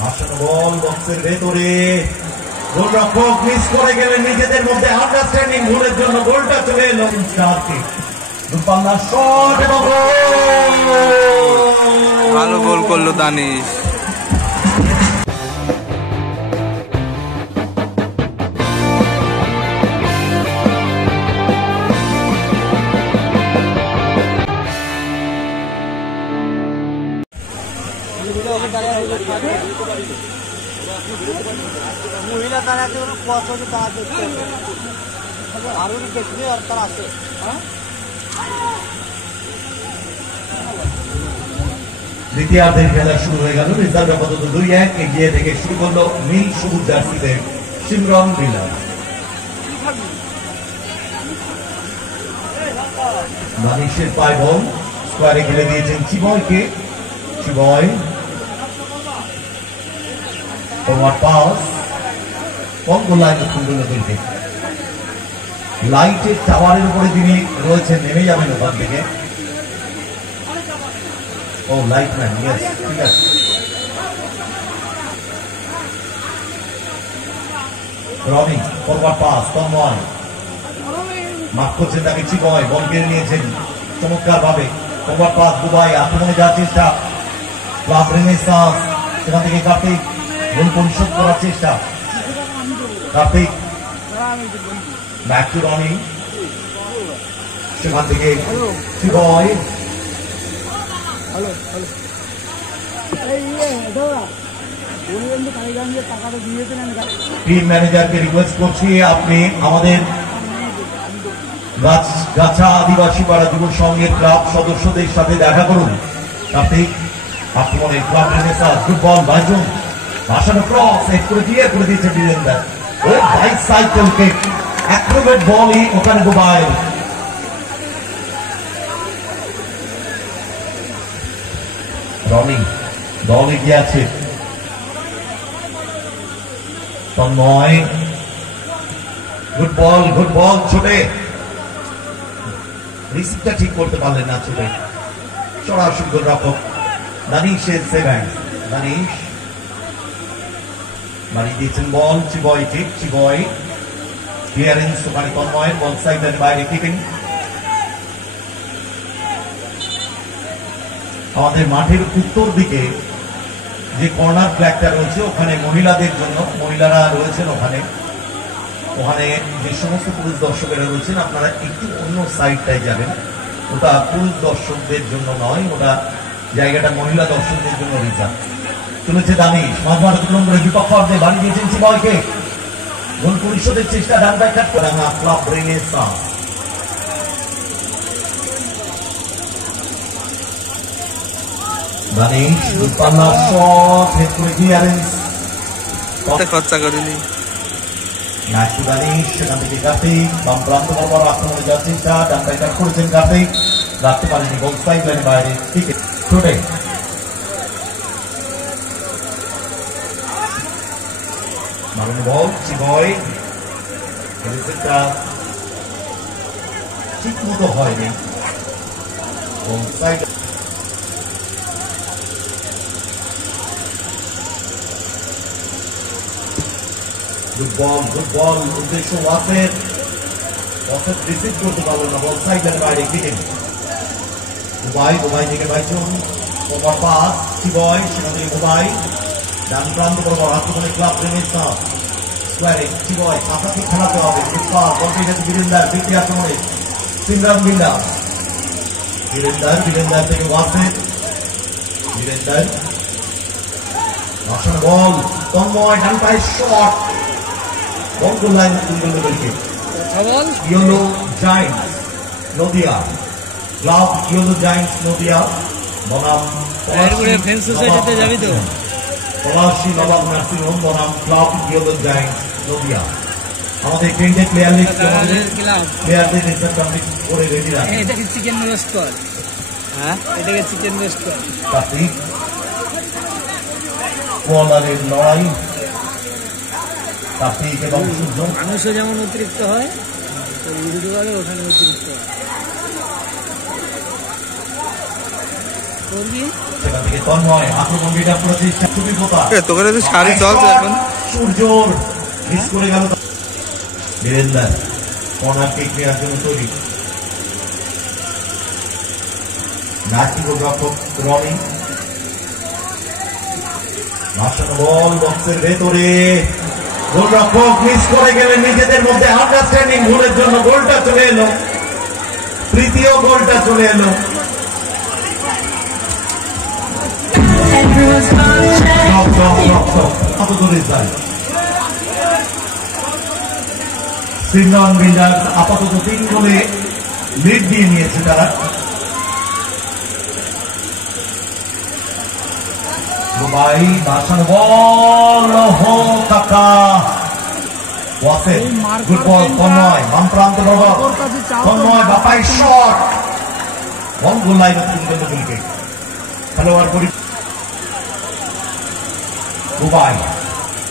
ভাসানো বল বক্সের ভেতরে, গোলরক্ষক মিস করে গেলেন। নিজেদের মধ্যে আন্ডারস্ট্যান্ডিং ভুলের জন্য গোলটা চলে এলো চারকে। দূরপাল্লা শট এবং ভালো গোল করলো দানিশ। মহিলা তারা কত তারা দেখতে আরো দেখবে আর তারা আছে। দ্বিতীয়ার্ধের খেলা শুরু হয়ে গেল। রেজাল্ট আপাতত 2-1 এগিয়ে থেকে শুরু করলো নীল সবুজ জার্সিতে শিমরন মিলার। দানিশের পায় বল স্কোয়ারে খেলে দিয়েছেন চিবয়কে। চিবয় ফরওয়ার্ড পাস, কম গোল লাইন তুলল দিকে। লাইটের টাওয়ারের উপরে তিনি রয়েছেন, নেমে যাবেন ওখান থেকে। ও লাইটম্যান, ইয়েস, ঠিক আছে। রনি ফরওয়ার্ড পাস, তন্ময় মাফ করছেন তাকে চিবয়, বল কেড়ে নিয়েছেন চমৎকার ভাবে। ফরওয়ার্ড পাস দুবাই, আক্রমণে যাওয়ার চেষ্টা, ক্লাব রেনেসাঁস, সেখান থেকে কার্তিক গোল পরিশোধ করার চেষ্টা। কার্তিক ব্যাক টু রনি, সেখান থেকে চিবয়। টিম ম্যানেজারকে রিকোয়েস্ট করছি, আপনি আমাদের গাছা আদিবাসী পাড়া যুব সংঘের ক্লাব সদস্যদের সাথে দেখা করুন। কার্তিক আক্রমণে ক্লাব রেনেসাঁস, গুড বল ভাইজুন, ভাসানো ক্রস এক করে দিয়ে করে দিয়েছে বীরেন্দার। ও বাইসাইকেল কিক, অ্যাক্রোবেট বলই ওখানে ডুবায়। রনি বল এগিয়ে আছে, তন্ময় গুড বল ছোটে, রিসিভটা ঠিক করতে পারলেন না ছোটে। সরাসরি গোলরক্ষক দানিশের সেভেন। দানিশ বাড়িয়ে দিয়েছেন বল চিবয়, ঠিক চিবয় ক্লিয়ারেন্স ওখানে তন্ময়ের, বল সাইডের বাইরে কিপিং। আমাদের মাঠের উত্তর দিকে যে কর্নার ফ্ল্যাগটা রয়েছে ওখানে মহিলাদের জন্য, মহিলারা রয়েছেন ওখানে, ওখানে যে সমস্ত পুরুষ দর্শকেরা রয়েছেন আপনারা একটু অন্য সাইডটায় যাবেন। ওটা পুরুষ দর্শকদের জন্য নয়, ওটা জায়গাটা মহিলা দর্শকদের জন্য রিজার্ভ। তুলেছে দানিশ, মাঝমাঠ অতিক্রম করে বিপক্ষ অর্ধে বাড়ি দিয়েছেন চিবয়কে, গোল পরিশোধের চেষ্টা, ডান ব্যাক কাট করে ক্লাব রেনেসাঁস। দানিশ দূরপাল্লা শট, হেড করে ক্লিয়ারেন্স, খরচা করেনি। দানিশ সেখান থেকে কার্তিক বাম প্রান্ত বরাবর আক্রমণে যাওয়ার চেষ্টা, ডান ব্যাক কাট করেছেন কার্তিক, রাখতে পারেনি, গোল সাইড লাইনের বাইরে। ঠিক ছোটে মারুন বল চিবয়, ঠিক মতো হয়নি, গোল সাইড। গুড বল উদ্দেশ্য ওয়াসের, রিসিভ করতে পারলো না, বল সাইড লাইনের বাইরে কিটিং। দুবাই থেকে বাইচুন, ওভার পাস চিবয়, সেখান থেকে দুবাই ডান প্রান্ত বরাবর আক্রমণে ক্লাব রেনেসাঁস স্কোয়ারে চিবয়, কাঁচাকে খেলাতে হবে। বল পেয়ে গেছে বীরেন্দার, দ্বিতীয় আক্রমণে সিমরন মিলার, বীরেন্দার থেকে ওয়াসের, বীরেন্দার ভাসানো বল তন্ময়, ডান পায়ের শট, বন্ধ লাইন তুলবে। Yellow giants Nadia, club yellow giants Nadia বনাম পলাশী নবাব নার্সিং হোম বনাম ক্লাব ইয়েলো জায়ান্টস নদিয়া। আমাদের কেন্দ্রে প্লেয়ার লিস্ট, প্লেয়ারদের লিস্ট কমপ্লিট করে রেডি রাখেন। এটাকে চিকেন রোস্ট কর, হ্যাঁ এটাকে চিকেন রোস্ট কর। কার্তিক কোয়ালারের লড়াই, কার্তিক এবং সূর্য। মানুষও যেমন অতিরিক্ত হয় ওখানে অতিরিক্ত হয়। সেখান থেকে তন্ময় আক্রমণ বিটা করেছে সুবিপতা তোকে তো শাড়ি চলছে এখন। সূর্যর মিস করে গেল বীরেন্দ্র কর্নার কিক নেওয়ার জন্য তৈরি নাট্য গোলরক্ষক রনি ভাসানো বল বক্সের ভেতরে গোলরক্ষক মিস করে গেলেন নিজেদের মধ্যে আন্ডারস্ট্যান্ডিং ভুলের জন্য গোলটা চলে এলো তৃতীয় গোলটা চলে এলো শ্রীনগর বিল্ডার্স আপাতত 3 গোলে লিড দিয়ে নিয়েছে তারা দুবাই ভাসানো বল হো কাকা ওয়াসেন গুড বল তন্ময় বাম প্রান্ত বরাবর তন্ময় বাপাই শট বল গোল লাইনে তুলবেন গোলকে খেলোয়াড় পরি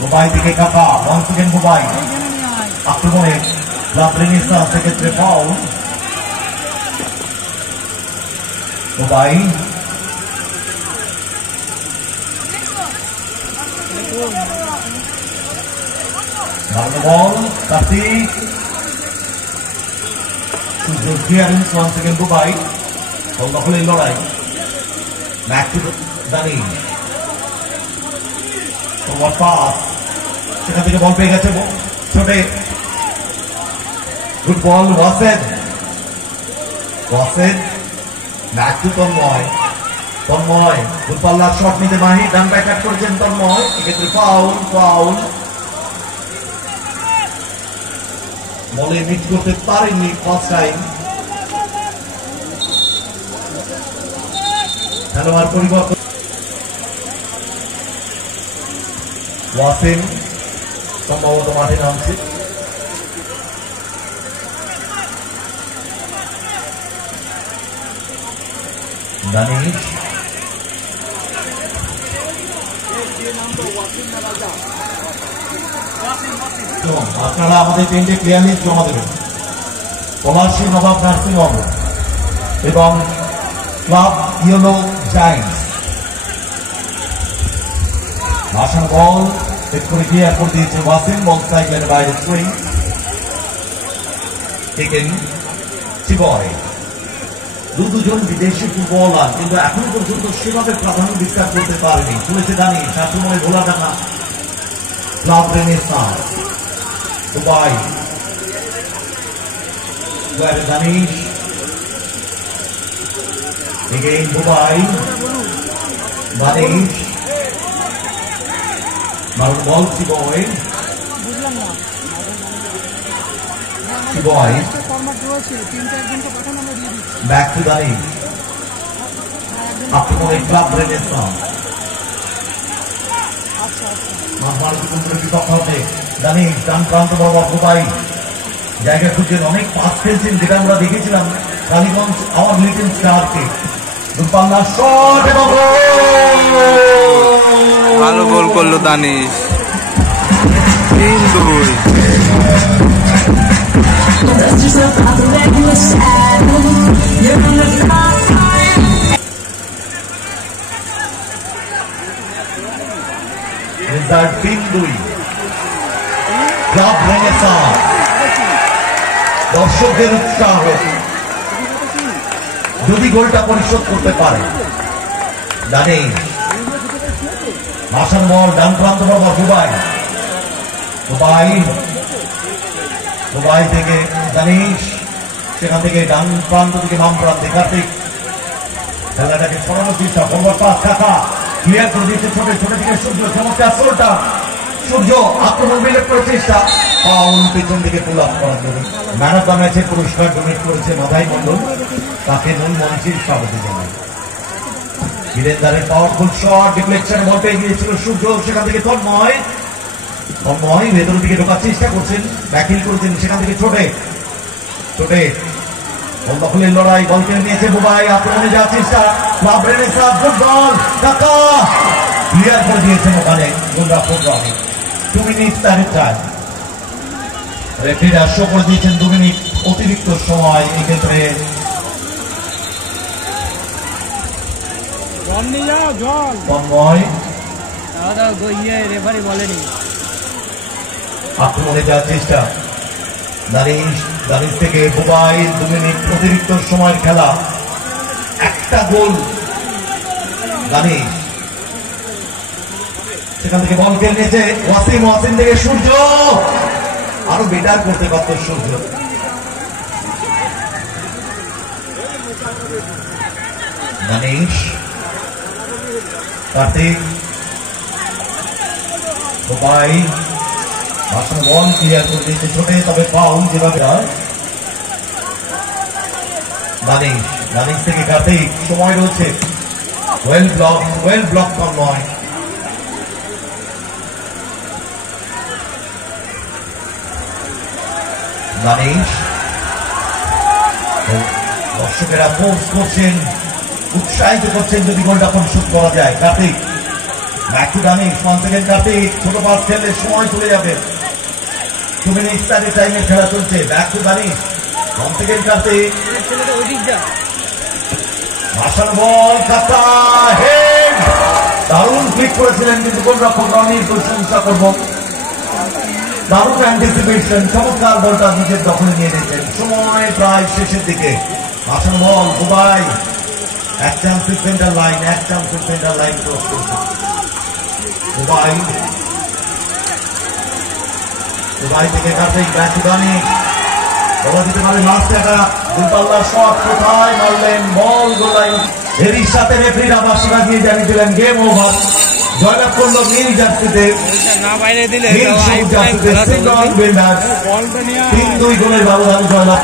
দুবাই থেকে কাকা ওয়ান সেকেন্ড দুবাই আক্রমণে ক্লাব রেনেসাঁ সেক্ষেত্রে ফাউল দুবাই বল কার্তিক সূর্য ক্লিয়ারেন্স ওয়ান সেকেন্ড দুবাই বল দখলের লড়াই ব্যাক টু দানি তোমার পাস সেখান থেকে বল পেয়ে গেছে ছোটে গুড বল ওয়াসেন ব্যাক টু তন্ময় গুড পাল্লার শট নিতে মাহি ডান ব্যাক করেছেন তন্ময় এক্ষেত্রে ফাউল বলে মিট করতে পারেননি ফার্স্ট টাইম খেলোয়াড় পরিবর্তন ওয়াসিম সম্ভবত মাঠে নামছে দানিশ আপনারা আমাদের 3টে প্লেয়ার লিস্ট জমা দেবেন পলাশী নবাব নার্সিং হোম এবং ক্লাব ইয়েলো জায়ান্টস ভাসান বল চেক করে ক্লিয়ার করে দিয়েছে ওয়াসিম বল সাইকেলের বাইরে সুইং টেকেন চিবয় দুজন বিদেশি ফুটবলার কিন্তু এখন পর্যন্ত সেভাবে প্রাধান্য বিস্তার করতে পারেনি চলেছে দানি সাতময় Bholadanga club renaissance Dubai Danish again Dubai Danish মারুন বল চিবয় ব্যাক টু দানিশ আক্রমণে ক্লাব রেনেসাঁ দানিশ ডান প্রান্ত বরাবর দুবাই জায়গা খুঁজছেন অনেক পাস খেলছেন যেটা আমরা দেখেছিলাম কালীগঞ্জ আওয়ার লিটল স্টারকে দুপাল্লা শট এবং ভালো গোল করলো দানিশ 3-2 ক্লাব রেনেসাঁ দর্শকদের উৎসাহ যদি গোলটা পরিশোধ করতে পারে দানিশ ভাসান বল ডান প্রান্ত বরাবর দুবাই থেকে দানিশ সেখান থেকে ডান প্রান্ত থেকে বাম প্রান্তে কার্তিক খেলাটাকে সরানোর চেষ্টা ফরওয়ার্ড পাস কাকা ক্লিয়ার করে দিয়েছে ছোট থেকে সূর্য চমৎকার শোলটা সূর্য আক্রমণ বিলেপ করার চেষ্টা পাউল পেছন থেকে পুল আপ করার জন্য ম্যান অফ দ্য ম্যাচের পুরস্কার ডোনেট করেছে মাধাই মন্ডল তাকে মূল মঞ্চের স্বাগত জানায় বীরেন্দ্রের পাওয়ারফুল শট ডিফ্লেকশন বল পেয়ে গিয়েছিল সূর্য সেখান থেকে তন্ময় ভেতরের দিকে ঢোকার চেষ্টা করছেন ব্যাকিল করেছেন সেখান থেকে ছোটে বল দখলের লড়াই বল কেড়ে নিয়েছে বুবাই আক্রমণে যাওয়ার চেষ্টা ক্লাব রেনেসাঁ ফুটবল কাকা ক্লিয়ার করে দিয়েছেন ওখানে গোলরক্ষক রনি 2 মিনিট তার টাইম রেফারিরা শো করে দিয়েছেন 2 মিনিট অতিরিক্ত সময় এক্ষেত্রে জল নিয়ে যাও জল তন্ময় দাদা রেফারি বলেনি আক্রমণে যাওয়ার চেষ্টা। দানিশ থেকে মোবাইল 2 মিনিট অতিরিক্ত সময়ের খেলা, একটা গোল দানিশ। সেখান থেকে বল খেলে নিয়েছে ওয়াসিম থেকে সূর্য, আরো বেটার করতে পারত সূর্য। দানিশ, কার্তিক, মোবাইল ভাষণ বল ক্লিয়ার করে দিয়েছে ছোটে, তবে ফাউল যেভাবে দানিশ থেকে কার্তিক, সময় রয়েছে, ওয়েল ব্লক তন্ময়। দানিশ, দর্শকেরা ফোর্স করছেন, উৎসাহিত করছেন যদি গোলটা পরিশোধ করা যায়। Kartik back to Danish, 1 second Kartik, ছোট পাস খেললে সময় চলে যাবে। 2 মিনিট টাইমের খেলা চলছে। Back to Danish, 1 second Kartik, ভাসানো বল, কাটা হেড, দারুণ ক্লিক করেছিলেন কিন্তু গোলরক্ষক রনির প্রশংসা করব। দারুণ অ্যান্টিসিপেশন, চমৎকার বলটা নিজের দখলে নিয়ে নিয়েছেন। সময় প্রায় শেষের দিকে। ভাসানো বল, দুবাই, এক চান্স সেন্টার লাইন ক্রস করছে। দুবাই থেকে কার্তিক, ব্যাক টু দানিশ, বলা যেতে পারে লাস্ট একটা দূরপাল্লার শট, কোথায় মারলেন বল গোলাই। এরই সাথে রেফারির আবাসনা দিয়ে জানিয়ে দিলেন গেম ওভার। জয়লাভ করলো নীল জার্সিতে, না বাইরে দিলে 3-2 গোলের ব্যবধানে জয়লাভ।